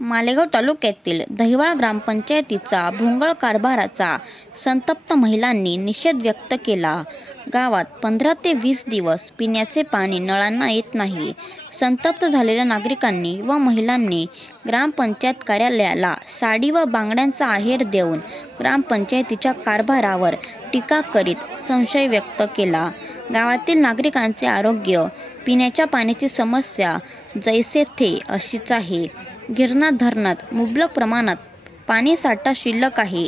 मालेगाव तालुक्यातील दहिवळ ग्रामपंचायतीचा भोंगळ कारभाराचा संतप्त महिलांनी निषेध व्यक्त केला। गावात 15 ते 20 दिवस पिण्याचे पाणी नळांना येत नाही। संतप्त झालेल्या नागरिकांनी व महिलांनी ग्रामपंचायत कार्यालयाला साडी व बांगड्यांचा आहेर देऊन ग्रामपंचायतीच्या कारभारावर टीका करीत संशय व्यक्त केला। गावातील नागरिकांचे आरोग्य, पिण्याच्या पाण्याची समस्या जैसे थे अशीच आहे। गिरणा धरणात मुबलक प्रमाणात पाणीसाठा शिल्लक आहे।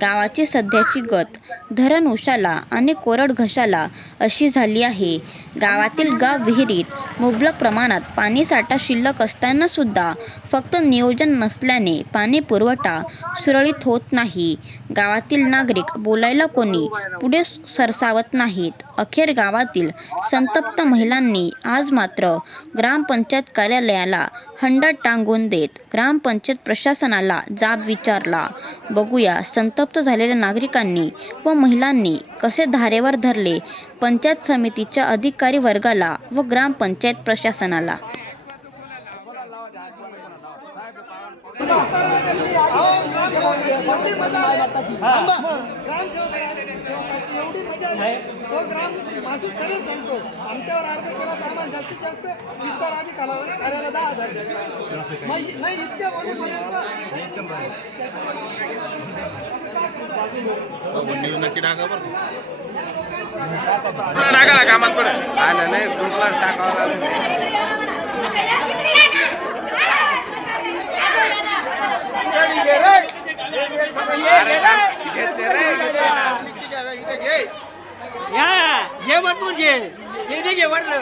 गावाची सध्याची गत धरण उशाला आणि कोरड घशाला अशी झाली आहे। गावातील गाव विहिरीत मुबलक प्रमाणात पाणीसाठा शिल्लक असताना सुद्धा फक्त नियोजन नसल्याने पाणी पुरवठा सुरळीत होत नाही। गावातील नागरिक बोलायला कोणी पुढे सरसावत नाहीत। अखेर गावातील संतप्त महिलांनी आज मात्र ग्रामपंचायत कार्यालयाला हंडा टांगून देत ग्रामपंचायत प्रशासनाला जाब विचारला। बघूया संतप्त झालेल्या नागरिकांनी व महिलांनी कसे धारेवर धरले पंचायत समितीच्या अधिकारी वर्गाला व ग्रामपंचायत प्रशासनाला। कामात पडे आलं नाही ग्रुपला टाकावं घे भरपूर घे वाटलं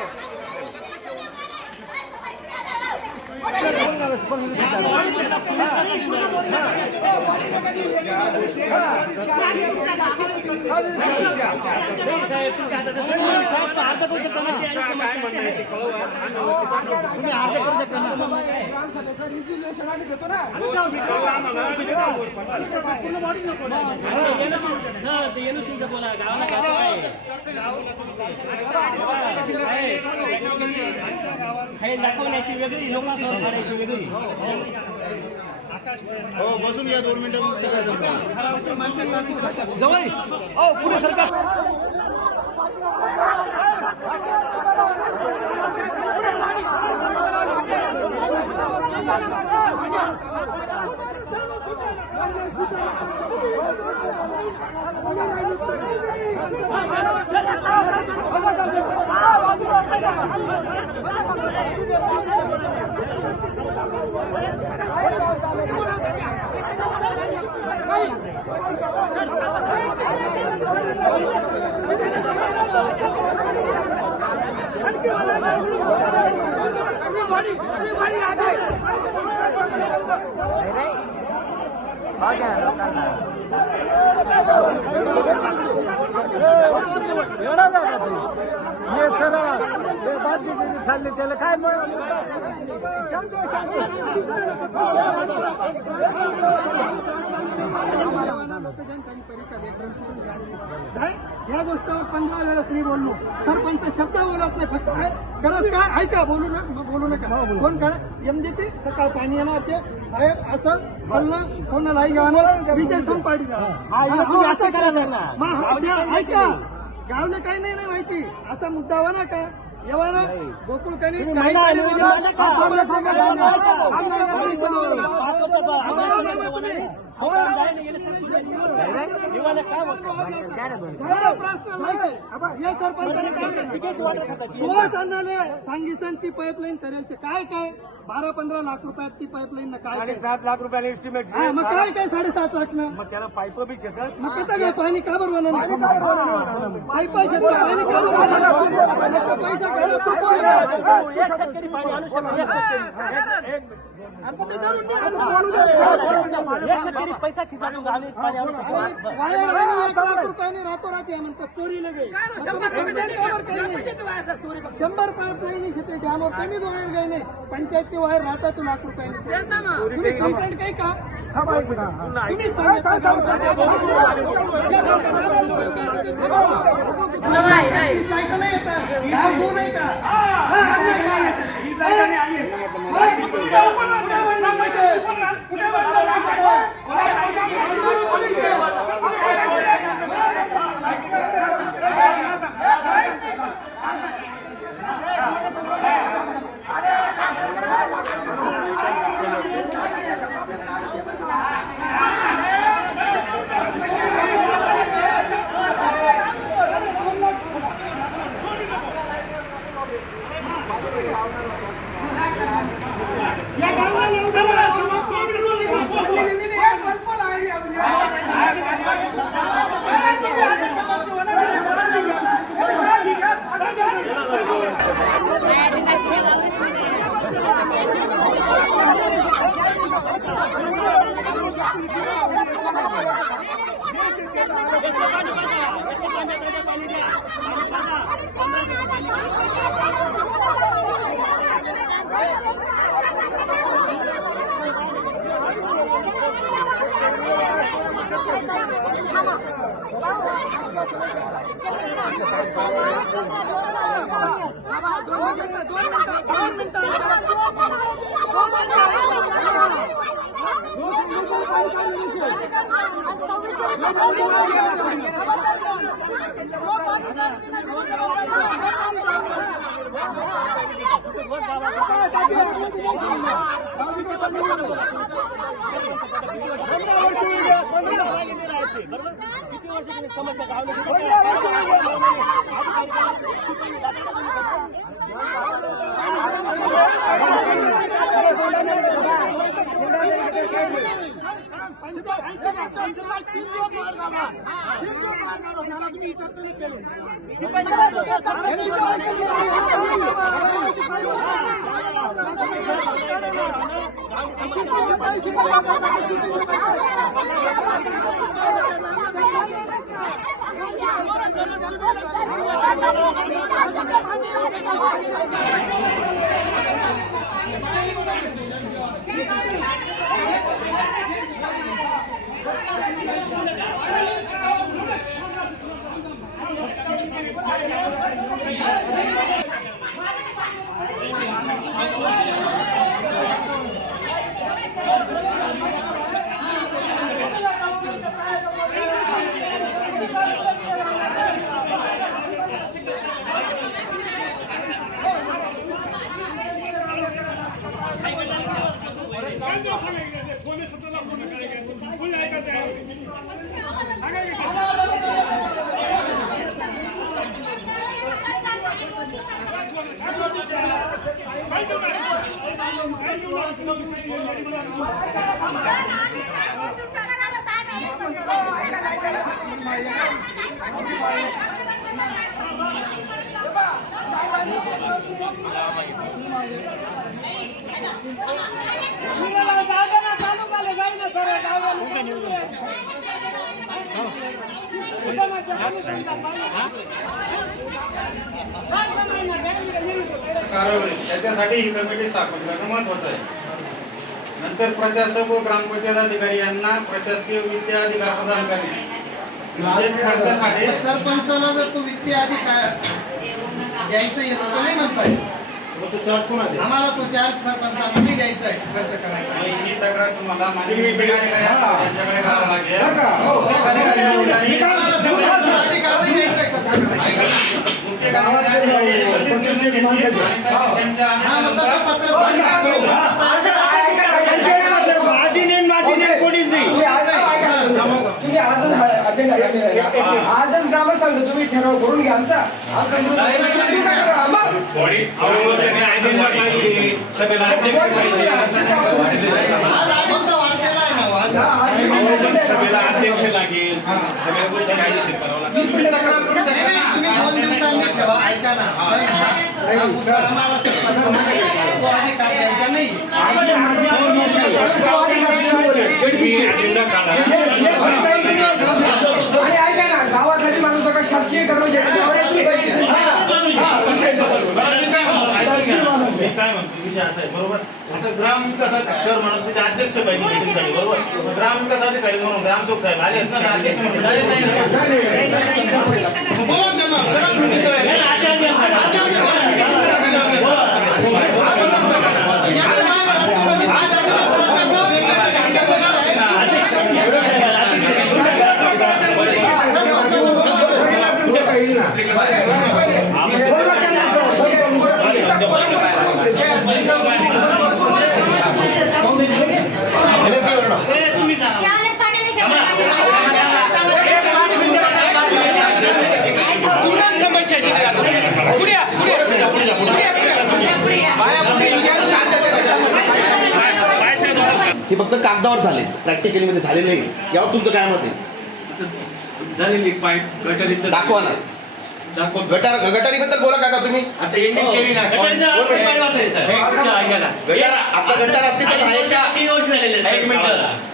दाखवण्याची वेगळी लोकांसमोर काढायची वेगळी। हो बसून घ्या 2 मिनिटं जवळ पुढे सरकार ये सर बात छानले त्याला काय या गोष्टीवर 15 वेळेस मी बोललो। सरपंच शब्द बोलत नाही, फक्त गरज काय ऐका, बोलू नका फोन करा MDP सकाळ पाणी येणार ते साहेब असं बोलणं कोणालाही घेणार विजय संपाडी ऐका गावला काही नाही माहिती असा मुद्दा हवा ना का येवा ना गोकुळकनी सांगितलं ती पाईपलाईन करायची काय 12-15 लाख रुपयात ती पाईपलाईन काय 7 लाख रुपयाला एस्टिमेट मग काय 7.5 लाख ना मग त्याला पाईप बी शकत मग कसं काय पाणी का बरं बनवणार पाईप शेतात पाणी का बरं पैसा खिसाडून घालून 1 लाख रुपयाने रातोरात या म्हणतात चोरीला गई 100 पाईपलाईन घेते डॅमवर कोणीच वायर गई नाही पंचायतची वायर राहता तू लाख रुपयाने तुम्ही कंप्लेंट काही का तुम्ही सांगितलं कुठे भ्रष्टाचार या गावाला येऊ द्या ना. त्याच्यासाठी ही कमिटी स्थापन करणं महत्वाचं आहे. नंतर प्रशासक व ग्रामपंचायत अधिकारी यांना प्रशासकीय वित्तीय अधिकार प्रदान करणे. खर्चासाठी सरपंचाला जर तो वित्तीय अधिकार द्यायचं येतं तो नाही म्हणताय. आम्हाला तो चार्ज सरपंचाला नाही द्यायचा आहे खर्च करायचा. ही तक्रार तुम्हाला माननीय अधिकारी यांच्याकडे करावं लागेल. अधिकार नाही द्यायचा आहे खर्च करायचा. मुख्य कार्यकारी अधिकारी हा मग तसं पत्र आजच ग्रामस्थांचा तुम्ही ठराव करून घ्या आमचा अध्यक्ष लागेल सगळ्या गोष्टी कायदेशीर करावं लागेल. तुम्ही 2 दिवसांनी ठेवा. ऐका ना अधिकार द्यायचा नाही. अजेंडा काढा. आणि ऐका ना गावासाठी माणूस बघा शासकीय कर्मचारी मी काय म्हणतो विषय असा आहे बरोबर. आता ग्रामविकास सर म्हणून तिथे अध्यक्ष पाहिजे मीटिंगसाठी बरोबर. ग्रामविकास अधिकारी म्हणून ग्रामसेवक साहेब आले आहेत ना अध्यक्ष म्हणून बोला त्यांना हे फक्त कागदावर झाले, प्रॅक्टिकली मध्ये झाले नाही. यावर तुमचं काय मत आहे? झालेली पाईप गटरीचं दाखवा ना. दाखव. गटारीबद्दल बोला काका तुम्ही. आता यांनीच केली ना. गटार आता गटार अस्तित्वात आहे का? एक मिनिट,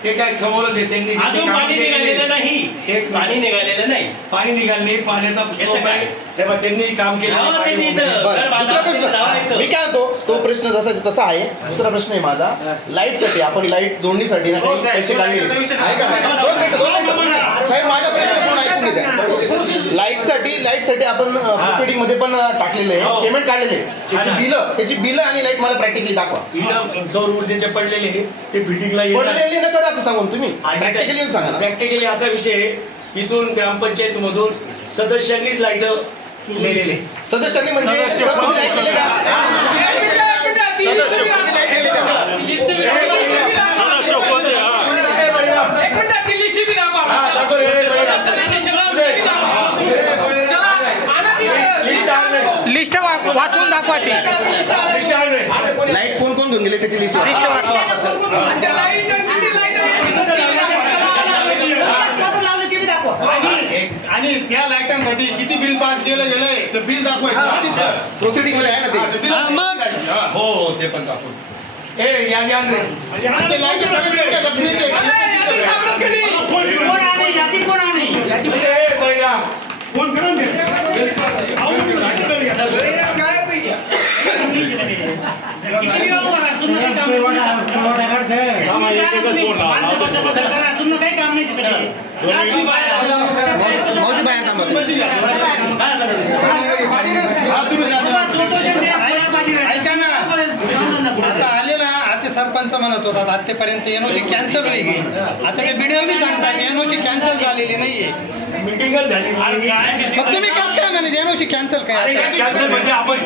ते काय समोरच आहे, त्यांनी अजून पाणी निघालेलं नाही. एक पाणी निघालेलं नाही. पाणी निघालं नाही, पाण्याचा स्कोप आहे, तेव्हा त्यांनी काम केलं. लावा त्यांनी इथं. बरं, दुसरा प्रश्न मी काय म्हणतो, तो प्रश्न जसा तसा आहे. दुसरा प्रश्न आहे माझा, लाईटसाठी आपण लाईट जोडणीसाठी ना काही पैसे काढलेले आहे का? 2 मिनिटं साहेब, माझा प्रश्न पूर्ण ऐकून घ्या. लाईटसाठी आपण प्रोसिडिंग मध्ये पण टाकलेले आहे, पेमेंट काढलेले आहे. त्याची बिलं आणि लाईट मला प्रॅक्टिकली दाखवा. इथं सौर ऊर्जेचे पडलेले आहे, ते फिटिंगला पडलेली नका दाखवू सांगून तुम्ही, प्रॅक्टिकली सांगा ना. प्रॅक्टिकली असा विषय आहे, इथून ग्रामपंचायत मधून सदस्यांनीच लाईट नेलेले. सदस्यांनी म्हणजे सर, तुम्ही लाईट दिले का? तुम्ही लाईट दिले का? लिस्ट वाचून दाखवायची. लाईट कोण कोण घेऊन गेले त्याची लिस्ट आणि त्या लाईटांसाठी किती बिल पास केलं गेलंय तर बिल दाखवायचं. प्रोसिडिंग मध्ये आहे ना ते. हो, ते पण दाखवू. या ते लाईट मावशी बाहेर थांबा तुम्ही. ऐका ना, आता आलेला आता सरपंच म्हणत होता आतापर्यंत एनओसी कॅन्सल होईल. आता ते व्हिडिओ बी सांगतात एनओसी कॅन्सल झालेली नाहीये. मीटिंगच झाली. मग तुम्ही कसं काय म्हणे एनओसी कॅन्सल काय? कॅन्सल म्हणजे आपण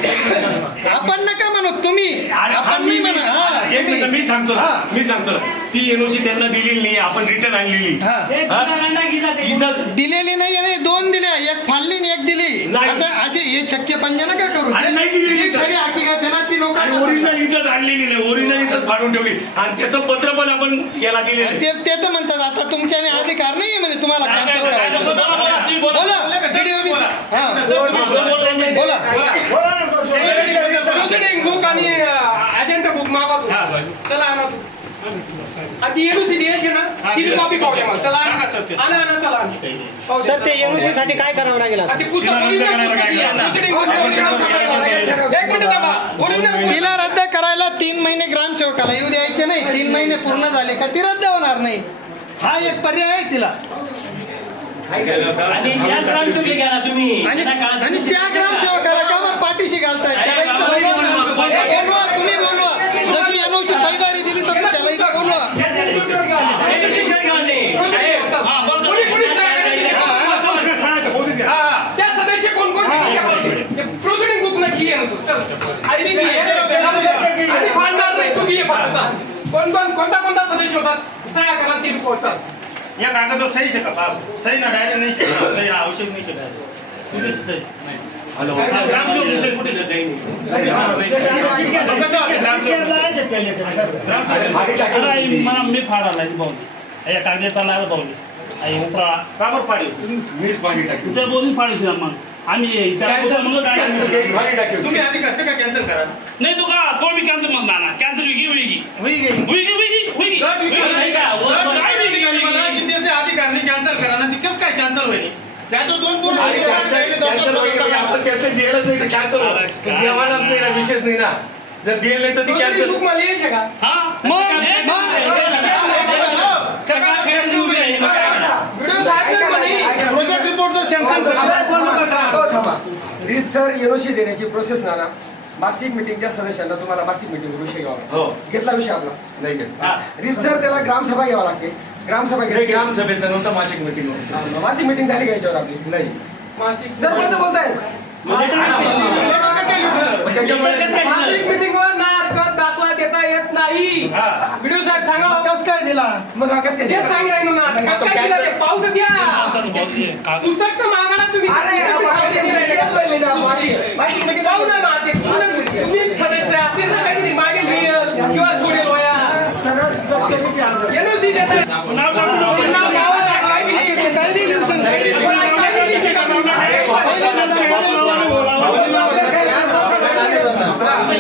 नका म्हणत तुम्ही, आपण मी म्हणा. एक मिनिट, मी सांगतो ती एनओसी त्यांना दिलेली नाही, आपण रिटर्न आणलेली. इथंच दिलेली नाही, 2 दिल्या, एक फाडली आणि एक दिली. नाही. आता असे हे शक्य पंजे नका करू. अरे नाही दिलेली. ही खरी हकीकत आहे ना, ती लोकांना ओरिजिनल इथंच आणलेली नाही, ओरिजिनल इथंच फाडून ठेवली आणि त्याचं पत्र पण आपण याला दिलेलं. ते तर म्हणतात आता तुमच्याने अधिकार नाही म्हणे तुम्हाला कॅन्सल करायचं. बोला व्हिडिओ बी बोला. बुक आणि अजेंडा बुक मागवतो. चला आणा. आधी एनओसी द्यायची ना, ती कॉपी पावल्या मला. चला आणा चला. सर, ते एनओसी साठी काय करावं लागेल? आधी पुस्तक तिला रद्द करायला 3 महिने ग्रामसेवकाला येऊ द्यायचे नाही. 3 महिने पूर्ण झाले का ती रद्द होणार नाही. हा एक पर्याय आहे तिला. आणि त्या ग्रामसेवक घ्या ना तुम्ही. आणि त्या ग्रामसेवकाला का बरं पाठीशी घालताय? त्याला इथं बोलवा, तुम्ही बोलवा. जशी एनओसी पैबारी दिली तशी त्याला इथं बोलवा. त्या सदस्य कोण कोण प्रोसिडिंग बुक नक्की कोणता सदस्य होतात सह्या करा ती रिपोर्ट. या कागदावर सही शकत सही ना डायरेक्ट नाही शकत. सही आवश्यक नाही शकत. कुठे सही हॅलो, ग्रामसेवक सही कुठे शकत? मी फाडायला पाहून या कागदाचा लागला पाहून उपरा काबर पाडी मीच पाणी टाकू. तुझ्या बोलून फाडू मग आम्ही तुम्ही आधी खर्च का कॅन्सल करा. नाही तो का कोण मी कॅन्सल म्हणणार ना. कॅन्सल अधिकार नाही कॅन्सल करा ना. तिथेच काय कॅन्सल होईल. त्यातून 2 पूर्ण आपण कॅन्सल दिलंच नाही तर कॅन्सल देवानाच नाही ना, विशेष नाही ना. जर दिलं नाही तर ती कॅन्सल. बुक मला यायचे का? प्रोजेक्ट रिपोर्ट जर सँक्शन रिसर एनओसी देण्याची प्रोसेस ना मासिक मीटिंगच्या सदस्यांना तुम्हाला मासिक मीटिंग विषय घ्यावा लागतो. घेतला विषय आपला नाही रिसर त्याला ग्रामसभा घ्यावा लागते. ग्रामसभा ग्रामसभेचं नव्हतं मासिक मीटिंग. मासिक मीटिंग झाली का याच्यावर आपली? नाही. मासिक सरपंच बोलताय मासिक मीटिंगवर ना हरकत दाखला देता येत नाही. व्हिडिओ साहेब सांगा कस काय दिला? मग कस काय तेच सांगायला ना. कस काय दिला ते पाहू तर द्या. पुस्तक तर मागा ना तुम्ही. मासिक मीटिंग पाहू ना ना. ते तुम्ही सदस्य असतील ना काहीतरी मागील किंवा सोडेल वया NOC देतात. नाव टाकलंय बी नाही. काही नाही लिहून सांग, काही नाही.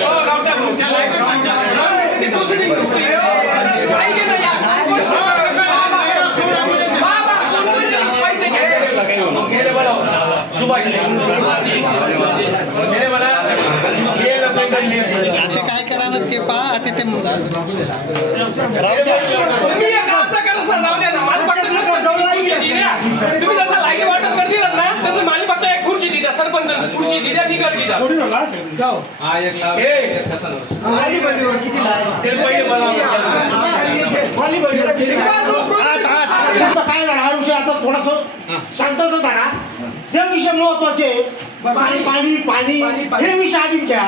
हो, रावसाहेब, त्या लाईटच पंचायत. ती दुसरी नोकरी. पाहिजे ना यार. बाबा, पाहिजे ना. गेले मला सुभाष गेले मला ते काय करा ना ते पहा आता ते तुम्ही एक आता करा सर, जाऊ द्या ना. मला फक्त खुर्ची दिल्या. तुम्ही जसं लाईट वाटप कर दिलं ना, तसं मला फक्त एक खुर्ची दिल्या. सरपंच खुर्ची दिल्या, बिगर दिल्या. जाऊ. काय झालं हा विषय आता थोडस शांतता करा. जे विषय महत्वाचे पाणी पाणी पाणी हे विषय आधी घ्या.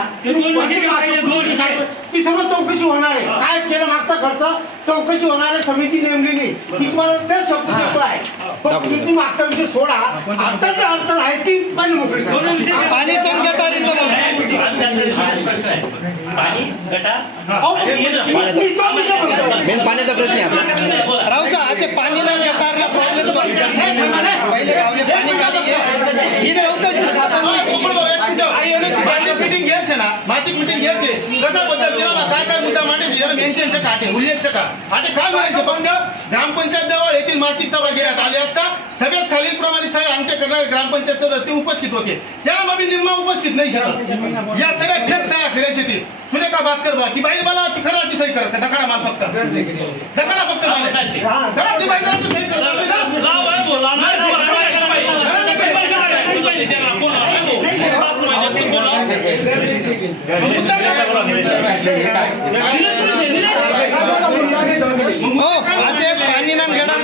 ती सर्व चौकशी होणार आहे. काय केलं मागचा खर्च चौकशी होणार आहे. समिती नेमलेली मी तुम्हाला तेच शब्द देतो आहे. पण तुम्ही मागचा विषय सोडा. आता जी अडचण आहे ती माझी मोकळी करा. पाणी पाणी गटार मी तो विषय म्हणतो. मेन पाण्याचा प्रश्न आहे आपला. राहू ते पाणीला गटारला प्रॉब्लेम पहिले गावले पाणी काढी घे. ही चौकशी स्थापन मासिक मीटिंग घ्यायचे ना, मासिक मीटिंग घ्यायचे. कसं बद्दल तिला काय काय मुद्दा मांडायचे याला मेन्शनचं काटे उल्लेख का आणि काय म्हणायचं फक्त ग्रामपंचायत जवळ येथील मासिक सभा घेण्यात आली असता सगळ्यात खालीलप्रमाणे सगळे अंक करणारे ग्रामपंचायत सदस्य उपस्थित होते. त्याला मग निम्मा उपस्थित नाही शकत. या सगळ्या फेक सह्या करायचे ते सुरेखा भास्कर बा की बाई मला खराची सही करत दखाडा माल फक्त दखाडा फक्त करा ती बाई सही करत पाणी ना गडार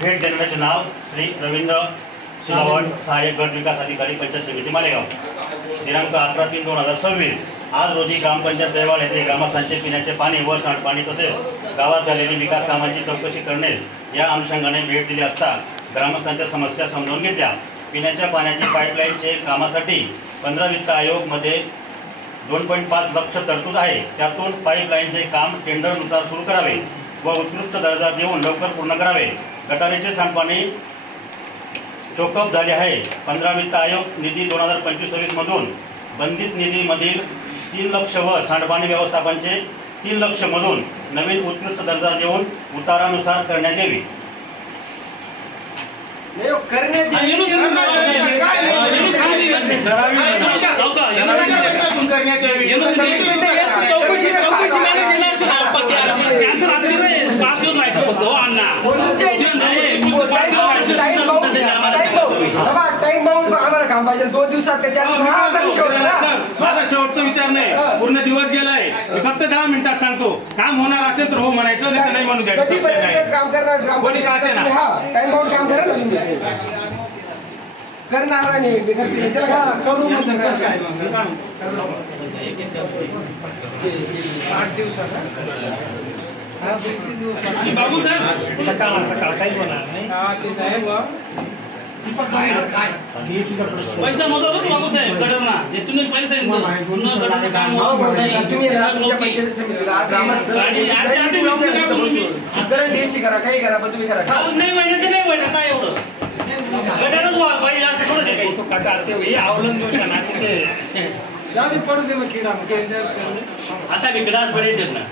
भेट देण्याचे नाव श्री रवींद्र शिलावट, सहाय्यक गट विकास अधिकारी, पंचायत समिती मालेगाव. दिनांक 11/3/2026 आज रोजी ग्रामपंचायत देवाळ येथे ग्रामस्थांचे पिण्याचे पाणी व सांडपाणी तसेच गावात झालेली विकास कामांची चौकशी करणे या अनुषंगाने भेट दिली असता ग्रामस्थांच्या समस्या समजून घेतल्या. पिण्याच्या पाण्याची पाईपलाईनचे कामासाठी 15 वित्त आयोगमध्ये 2.5 लाख तरतूद आहे. त्यातून पाईपलाईनचे काम टेंडरनुसार सुरू करावे व उत्कृष्ट दर्जा देऊन लवकर पूर्ण करावे. गटारीचे सांडपाणी चोकअप झाले आहे. 15 वित्त आयोग निधी 2025-26 मधून बंधित निधीमधील 3 लक्ष व सांडपाणी व्यवस्थापनचे 3 लक्ष मधून नवीन उत्कृष्ट दर्जा देऊन उतारानुसार करण्यात यावी. काम पाहिजे 2 दिवसात माझा शेवटचा विचार नाही. पूर्ण दिवस गेलाय. मी फक्त 10 मिनिटात सांगतो. काम होणार असेल तर हो म्हणायचं, नाही तर नाही म्हणून द्यायचं. काम करणार कोणी का असे ना टाइम बाउंड काम करा ना करणार नाही करू म्हणजे कसं काय 8 दिवसात बाबू साहेब सकाळ काही बोलणार नाही. पैसा मोजा बरं बाबू साहेब गटर ना जे तुम्ही पहिले सांगितलं पूर्ण गटर काम करा काही करा पण तुम्ही करा नाही महिन्याचं नाही महिन्यात काय एवढं गटारच व्हायला पाहिजे असं थोडंसं काही तो काका ते अवलंबून आहे ना तिथे जाऊ पडू दे मग किडा असा विकलास पडायचे ना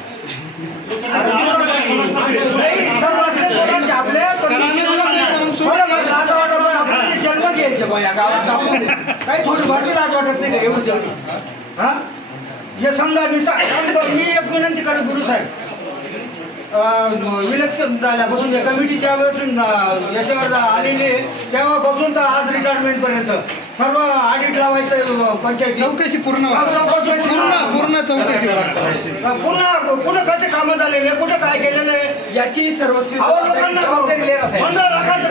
जन्म घ्यायचे बा या गावात आपण काही थोडी भरती लाज वाटत नाही का एवढी तेवढी. हा हे समजा मी एक विनंती करेन गुरु साहेब इलेक्शन झाल्यापासून या कमिटीच्या वेळेसून याच्यावर आलेले तेव्हापासून तर आज रिटायरमेंट पर्यंत सर्व ऑडिट लावायचं पंचायत चौकशी पूर्ण पूर्ण चौकशी कुठं कसे कामं झालेले कुठं काय केलेले याची सर्व लोकांना 15 लाखाचं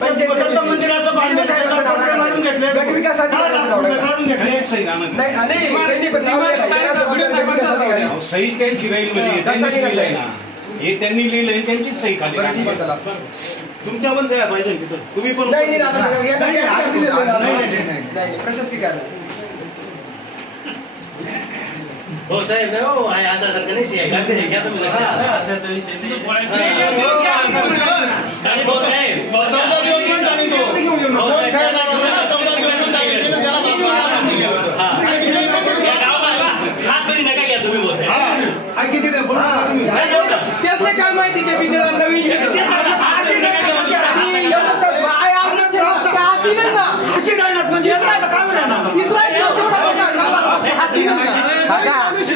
दत्त मंदिराचं बांधकाम मारून घेतले 10 लाख रुपये काढून घेतले. सही त्यांची राहील म्हणजे त्यांनीच लिहिलंय ना. हे त्यांनी लिहिलंय त्यांचीच सही खाली तुमच्या पण सह्या पाहिजे तिथं. तुम्ही पण प्रशासकीय हो साहेब नाही हो आहे असा गणेश आहे गाडी घ्या तुम्ही लक्षात असाचा विषय नाही. गाडी भाऊ साहेब 14 दिवस पण जाणी तो कोण खेळणार होता ना 14 दिवस पण सांगितले ना त्याला बाजूला समजून घ्या होतं. आणि तिथे पण या गावाला हात तरी नका घ्या तुम्ही भाऊ साहेब त्यातलं काय माहिती ते बिचारा नवीन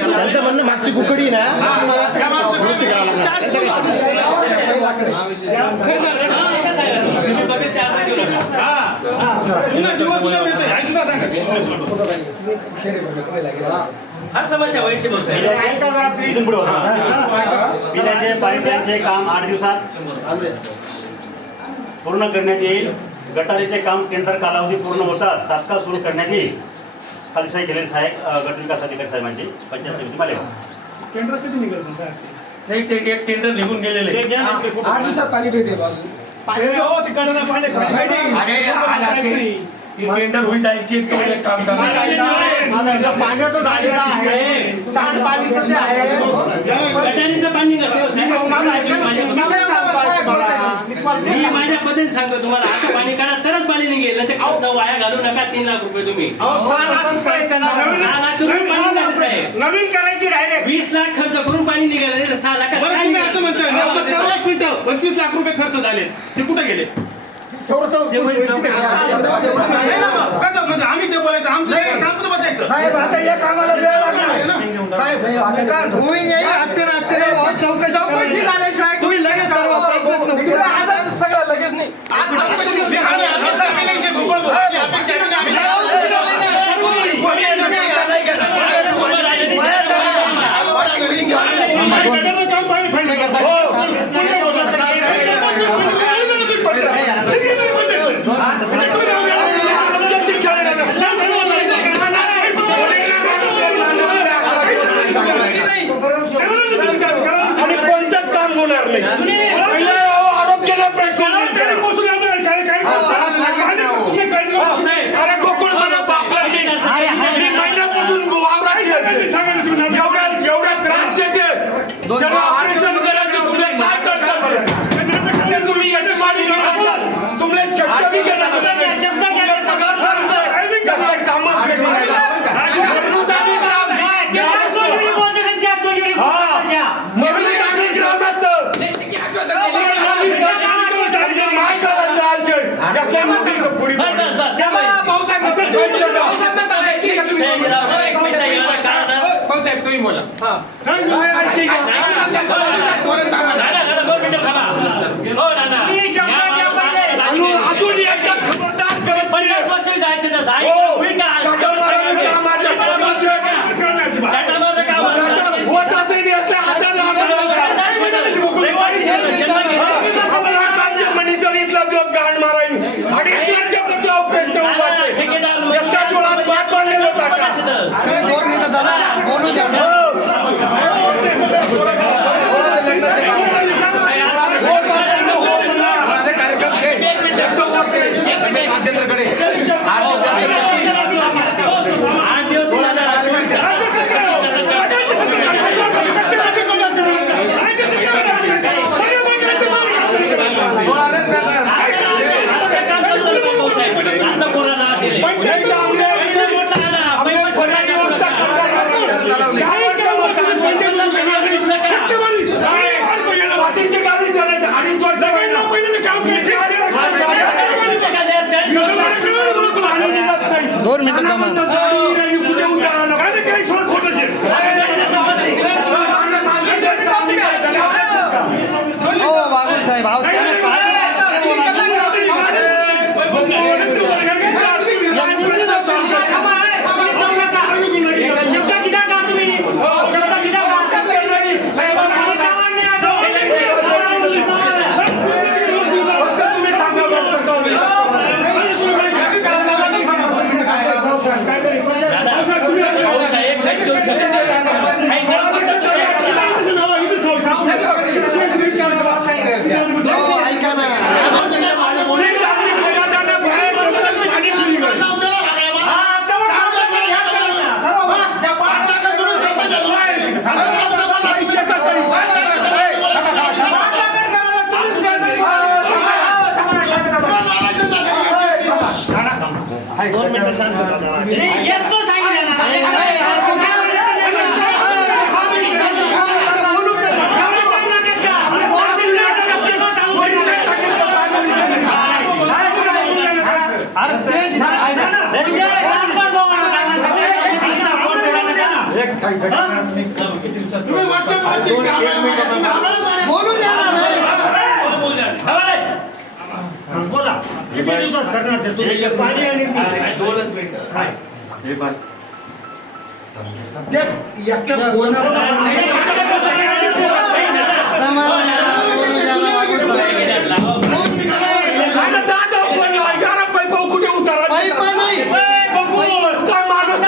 त्यांचं म्हणणं मागची कुकडी ना मला दुरुस्ती करावं लागणार. पुन्हा जीवन पुन्हा मिळते हे सुद्धा सांगा. हर समस्या व्हायची भाऊ साहेब इथून पुढे होणार. पिण्याचे पाणीचे काम 8 दिवसात पूर्ण करण्यात येईल. गटारीचे काम टेंडर कालावधी पूर्ण होताच तात्काळ सुरू करण्यात येईल. खाली सही केलेले साहेब गट विकास अधिकारी साहेबांची पंचायत समिती मालेगाव. केंद्र कधी निघाल सर नाही ते एक टेंडर निघून गेलेले आहे. 8 दिवसात पाणी भेटेल तिकडनं पाणी ती टेंडर होईल जायची तो एक काम करणार. पाण्याचं झालेलं आहे सांडपाणीचं जे आहे गटारीचं पाणी मी माझ्या पद्धतीने सांगतो तुम्हाला आता पाणी काढा तरच पाणी निघेल. ते खर्च वाया घालू नका. 3 लाख रुपये तुम्ही 6 लाख रुपये पाणी निघालं साहेब. नवीन करायची डायरेक्ट 20 लाख खर्च करून पाणी निघालं नाही तर 6 लाख बरं तुम्ही असं म्हणताय नव्हतं तेव्हा एक मिनिटं 25 लाख रुपये खर्च झाले ते कुठे गेले? नाही ना मग कसं म्हणजे आम्ही ते बोलायचं आमचं हे सांगतो बसायचं. साहेब आता या कामाला वेळ लागणार साहेब चौकशी झाल्याशिवाय तुम्ही लगेच ठरवा, प्रयत्न तुम्ही आज सगळं लगेच नाही आज चौकशी तुम्ही आम्ही अपेक्षा आम्ही नाही, भूगोल बोलतो. आम्ही अपेक्षा आम्ही नाही. आणि कोणतंच काम होणार नाही. पहिले आरोग्याला प्रश्न अरे गोकुळ मला बापला मी महिन्यापासून वावरात एवढा त्रास येते त्याला ऑपरेशन करायचं तुला काय करतात तुम्ही याचे पाणी तुमले शब्द बी केला कामात भेटेल भाऊसाहेब तुम्ही बोला अजून एकदा खबरदार करत 50 वर्ष जायचे तर होत असेल मनीसर इथला दिवस गाण मारायनी आणि प्रश्न बात मांडलेला तुम्ही वर्षभराची कारवाई मागा, तुम्ही आम्हाला मारा. बोलू द्या ना रे. बोला किती दिवसात करणार ते तुम्ही एक पाणी आणि ते आता दादा फोन लावा, 11 पैसे कुठे उतारा पैसा नाही. तू काय माणूस का?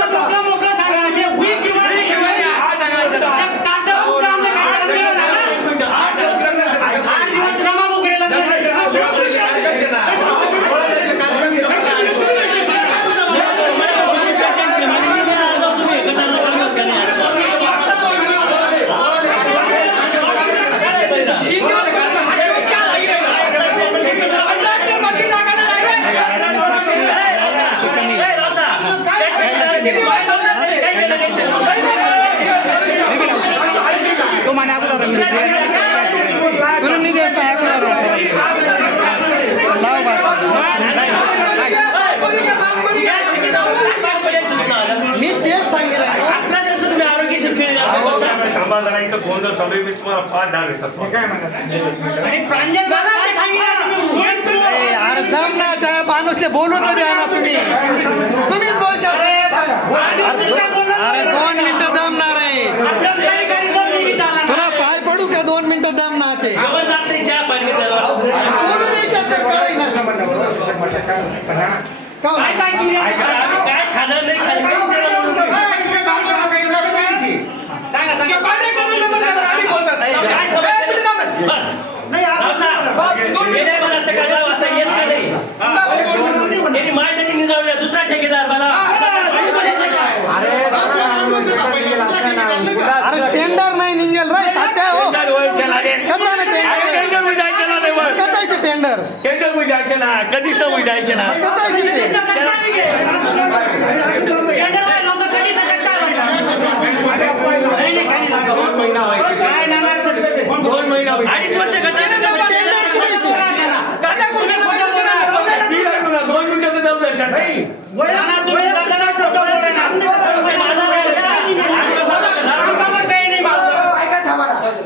मी तेच सांगितलं. गोंधळ चालू आहे, मी तुम्हाला 5-10 देतात. अरे दम ना त्या माणूसले बोलू तर द्या ना तुम्ही. तुम्हीच बोलता. अरे 2 मिनिटं दमणार आहे. तुला पाय पडू का 2 मिनिटं दम ना ते बोलू द्यायचं तर कळेल ना. दुसरा ठेकेदार मला अरे टेंडर नाही निघेल रे साध्या हो. कसायचे टेंडर कधीच न जायचे ना.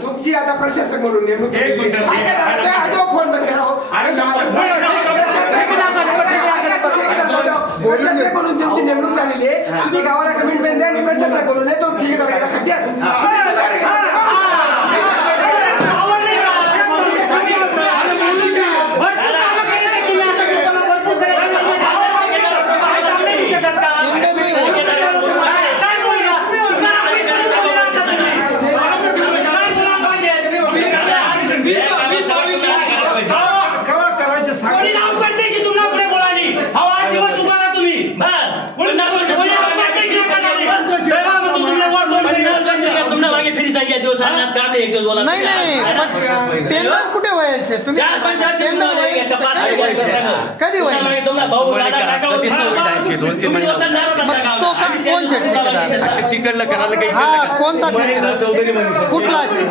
तुमची आता प्रशासक म्हणून नेमणूक फोन बंद करा. प्रशासक म्हणून तुमची नेमणूक झालेली आहे. तुम्ही गावाला कमिटमेंट द्या. मी प्रशासक म्हणून येतो ठेकेदार नाही नाही टेंडर कुठे व्हायचे तुम्ही कधी व्हायचे तो कधी कोणचे तिकडलं करायला काही हा कोणता ठेकेदार? कुठला असेल?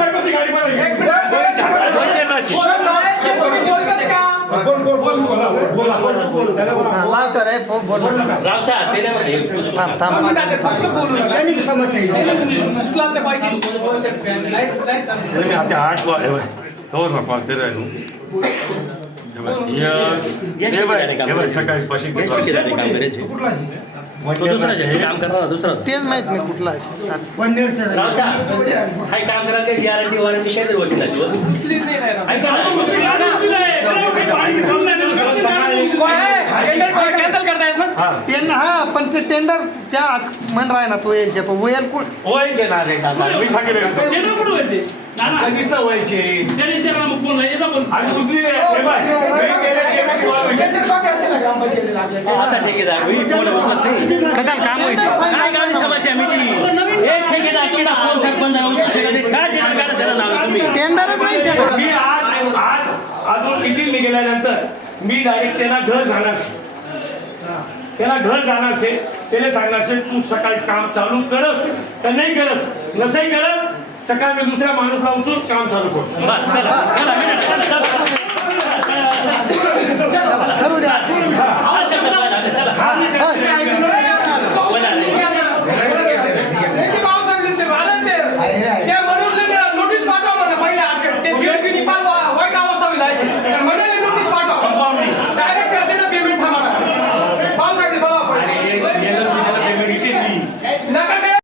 लावता रे बोल. थांब आता 8 सकाळी पाशी तेच माहित नाही कुठला असेल. काम करायला काही गॅरंटी वॉरंटी काय तरी होती ना दिवस कॅन्सल करतायस ना. टेंडर हा पण ते टेंडर त्या म्हण राय ना तो येईल होईल कुठ व्हायचे ना रे दादा मी सांगेल कधीच ना व्हायचे आणि दुसरी असा ठेकेदार कशाला काम होईल काय गावची समस्या मिटी एक ठेकेदार तुमचा फोन सरपंच काय टेंडर काढत त्याला नाव तुम्ही टेंडरच नाही त्याला. मी आज अजून मीटिंग निघाल्यानंतर मी डायरेक्ट त्याला घर जाणार त्याला सांगणार तू सकाळी काम चालू करस का नाही करस नसही करत सकाळी मी दुसऱ्या माणूस लावून काम चालू करतो.